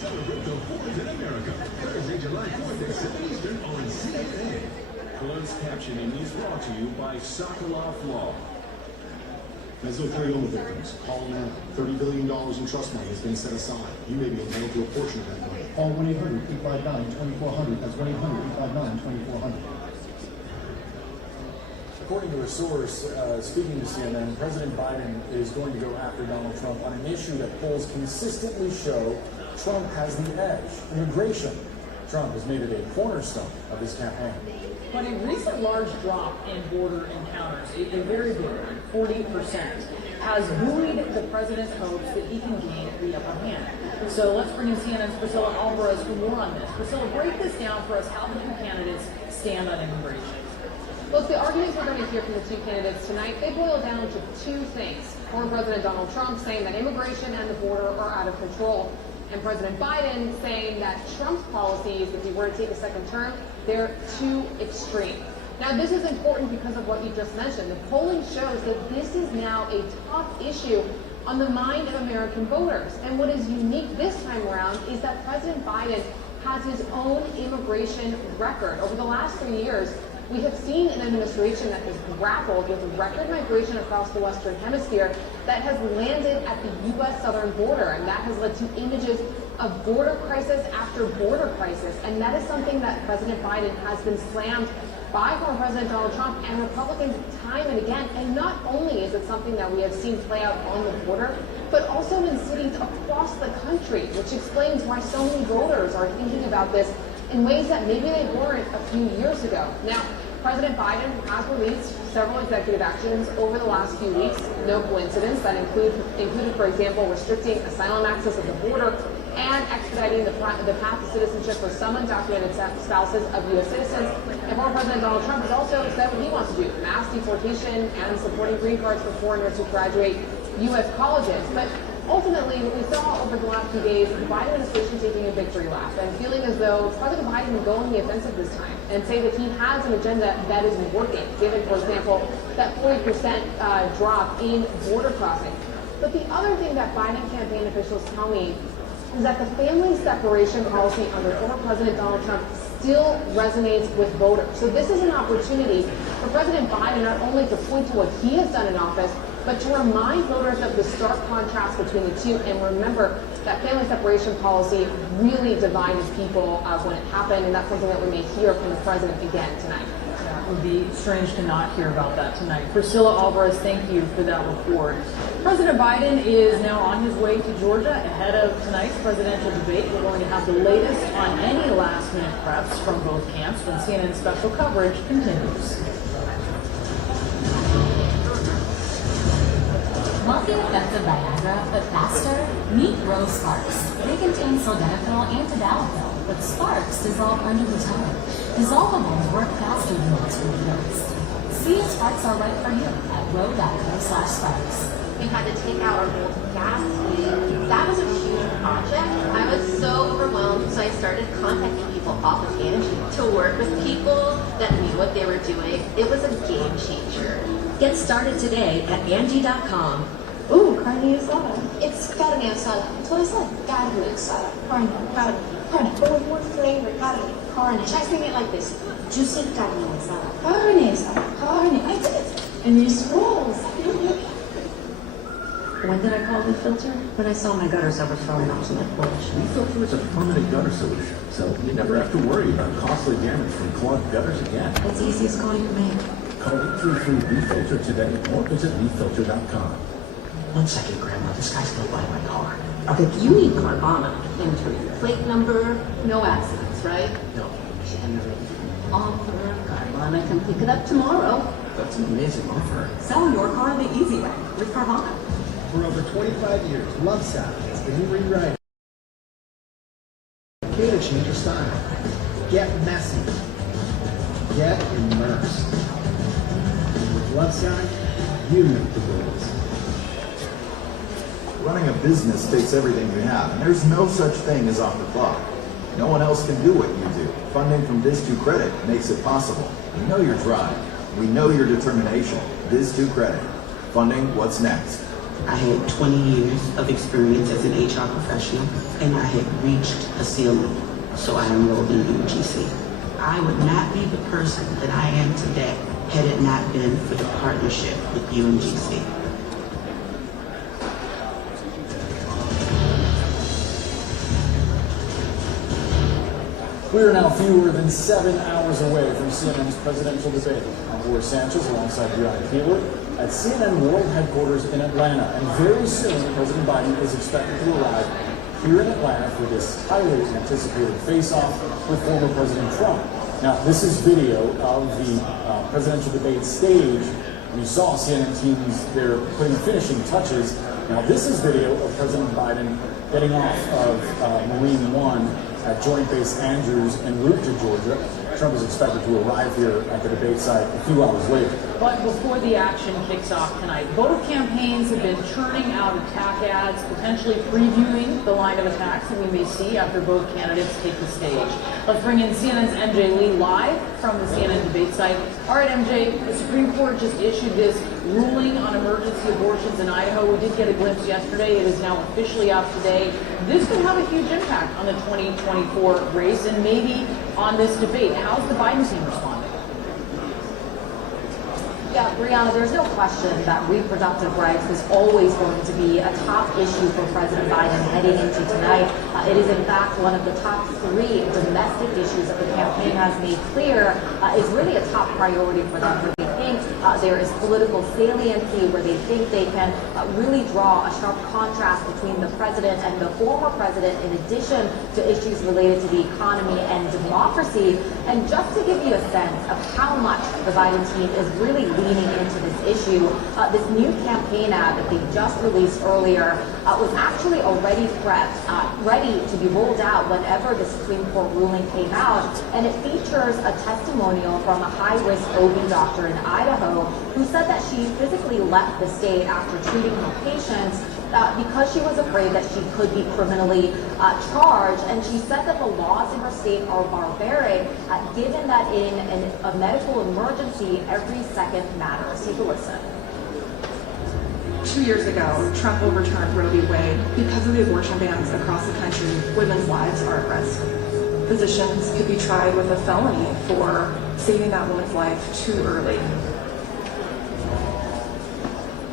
Celebrate the boys in America. Thursday, July 4th at 7 Eastern on CNN. Closed captioning is brought to you by Sokolov Law. As though carry-over victims, call now. $30 billion in trust money has been set aside. You may be entitled to a portion of that money. Call 1-800-859-2400. That's 1-800-859-2400. According to a source speaking to CNN, President Biden is going to go after Donald Trump on an issue that polls consistently show Trump has the edge: immigration. Trump has made it a cornerstone of his campaign. But a recent large drop in border encounters, a very big one, 40%, has buoyed the president's hopes that he can gain the upper hand. So let's bring in CNN's Priscilla Alvarez for more on this. Priscilla, break this down for us, how the two candidates stand on immigration. Look, the arguments we're going to hear from the two candidates tonight, they boil down to two things. Former President Donald Trump saying that immigration and the border are out of control, and President Biden saying that Trump's policies, if he were to take a second term, they're too extreme. Now, this is important because of what you just mentioned. The polling shows that this is now a top issue on the mind of American voters. And what is unique this time around is that President Biden has his own immigration record. Over the last 3 years, we have seen an administration that has grappled with record migration across the Western Hemisphere that has landed at the U.S. southern border, and that has led to images of border crisis after border crisis. And that is something that President Biden has been slammed by former President Donald Trump and Republicans time and again. And not only is it something that we have seen play out on the border, but also in cities across the country, which explains why so many voters are thinking about this in ways that maybe they weren't a few years ago. Now, President Biden has released several executive actions over the last few weeks. No coincidence. That included, for example, restricting asylum access at the border and expediting the path to citizenship for some undocumented spouses of U.S. citizens. And former President Donald Trump has also said what he wants to do: mass deportation and supporting green cards for foreigners who graduate U.S. colleges. But ultimately, what we saw over the last few days is the Biden administration taking a victory lap and feeling as though President Biden would go on the offensive this time and say that he has an agenda that is working, given, for example, that 40% drop in border crossing. But the other thing that Biden campaign officials tell me is that the family separation policy under former President Donald Trump still resonates with voters. So this is an opportunity for President Biden not only to point to what he has done in office, but to remind voters of the stark contrast between the two. And remember that family separation policy really divided people when it happened, and that's something that we may hear from the president again tonight. It would be strange to not hear about that tonight. Priscilla Alvarez, thank you for that report. President Biden is now on his way to Georgia ahead of tonight's presidential debate. We're going to have the latest on any last-minute preps from both camps when CNN special coverage continues. Want the effect of Viagra, but faster? Meet Rose Sparks. They contain sildenafil and tadalafil, but Sparks dissolve under the tongue. Dissolvables work faster than natural pills. See if Sparks are right for you at ro.co/sparks. We had to take out our old gas leak. That was a huge project. I was so overwhelmed, so I started contacting people off of Angie to work with people that knew what they were doing. It was a game changer. Get started today at Angie.com. Ooh, carne asada. It's carne asada. That's what I said. Carne asada. Carne. But with more flavor. Carne. Try saying it like this. Juicy carne asada. Carne asada. Carne. I did it. And these rolls. When did I call the filter? When I saw my gutters overflowing onto my porch. Filter is a permanent gutter solution, so you never have to worry about costly damage from clogged gutters again. It's easy as calling your man. Call 833-REFILTER today or visit refilter.com. 1 second, Grandma. This guy's still buying my car. Okay, you need Carvana. Enter your plate number. No accidents, right? No. Offer. Carvana can pick it up tomorrow. That's an amazing offer. Sell your car the easy way with Carvana. For over 25 years, Lovesac has been rewriting. Okay to change your style. Get messy. Get immersed. With Lovesac, you make the rules. Running a business takes everything you have, and there's no such thing as off the clock. No one else can do what you do. Funding from Biz2 Credit makes it possible. We know your drive. We know your determination. Biz2 Credit. Funding what's next. I had 20 years of experience as an HR professional, and I had reached a ceiling, so I enrolled in UGC. I would not be the person that I am today had it not been for the partnership with UMGC. We are now fewer than 7 hours away from CNN's presidential debate. I'm Boris Sanchez alongside Brianna Keeler at CNN World Headquarters in Atlanta. And very soon, President Biden is expected to arrive here in Atlanta for this highly anticipated face-off with former President Trump. Now, this is video of the presidential debate stage. And you saw CNN teams there putting the finishing touches. Now, this is video of President Biden getting off of Marine One at Joint Base Andrews en route to Georgia. Trump is expected to arrive here at the debate site a few hours later. But before the action kicks off tonight, both campaigns have been churning out attack ads, potentially previewing the line of attacks that we may see after both candidates take the stage. Let's bring in CNN's MJ Lee live from the CNN debate site. All right, MJ, the Supreme Court just issued this ruling on emergency abortions in Idaho. We did get a glimpse yesterday. It is now officially out today. This could have a huge impact on the 2024 race and maybe on this debate. How's the Biden team responding? Yeah, Brianna, there's no question that reproductive rights is always going to be a top issue for President Biden heading into tonight. It is, in fact, one of the top 3 domestic issues that the campaign has made clear is really a top priority for them, where they think there is political saliency, where they think they can really draw a sharp contrast between the president and the former president, in addition to issues related to the economy and democracy. And just to give you a sense of how much the Biden team is really leaning into this issue, this new campaign ad that they just released earlier was actually already prepped, ready to be rolled out whenever the Supreme Court ruling came out. And it features a testimonial from a high-risk OB doctor in Idaho who said that she physically left the state after treating her patients because she was afraid that she could be criminally charged. And she said that the laws in her state are barbaric, given that in a medical emergency, every second matters. Take a listen. 2 years ago, Trump overturned Roe v. Wade. Because of the abortion bans across the country, women's lives are at risk. Physicians could be tried with a felony for saving that woman's life too early.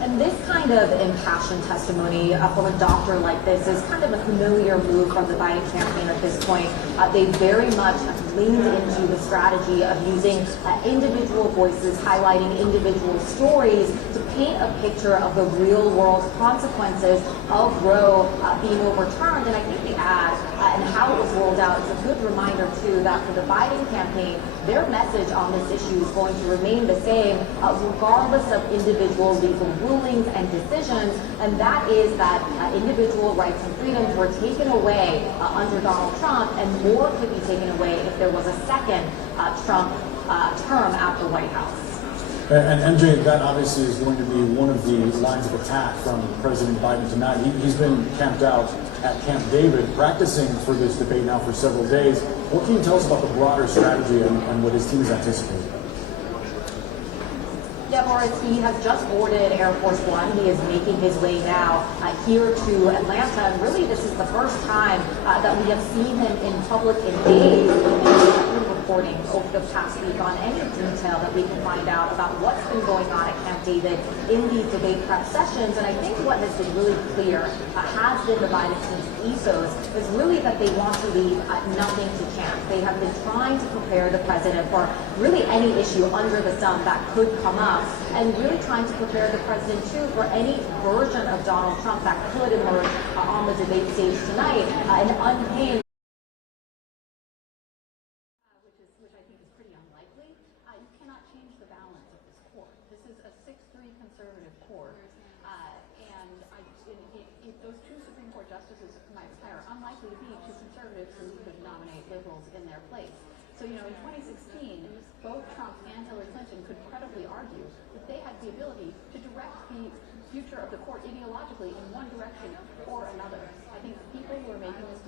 And this kind of impassioned testimony from a doctor like this is kind of a familiar move from the Biden campaign at this point. They very much leaned into the strategy of using individual voices, highlighting individual stories to paint a picture of the real world consequences of Roe being overturned. And I think the ad and how it was rolled out is a good reminder, too, that for the Biden campaign, their message on this issue is going to remain the same, regardless of individual legal rulings and decisions, and that is that individual rights and freedoms were taken away under Donald Trump, and more could be taken away if there was a second Trump term at the White House. And MJ, that obviously is going to be one of the lines of attack from President Biden tonight. He's been camped out at Camp David, practicing for this debate now for several days. What can you tell us about the broader strategy and what his team is anticipating? Yeah, Boris, he has just boarded Air Force One. He is making his way now here to Atlanta. And really, this is the first time that we have seen him in public in days. Reporting over the past week on any detail that we can find out about what's been going on at Camp David in these debate prep sessions. And I think what has been really clear has been the Biden team's ethos is really that they want to leave nothing to chance. They have been trying to prepare the president for really any issue under the sun that could come up, and really trying to prepare the president too for any version of Donald Trump that could emerge on the debate stage tonight, an unpaid conservative court, and if those 2 Supreme Court justices might retire, unlikely to be 2 conservatives who could nominate liberals in their place. So, in 2016, both Trump and Hillary Clinton could credibly argue that they had the ability to direct the future of the court ideologically in one direction or another. I think people who are making this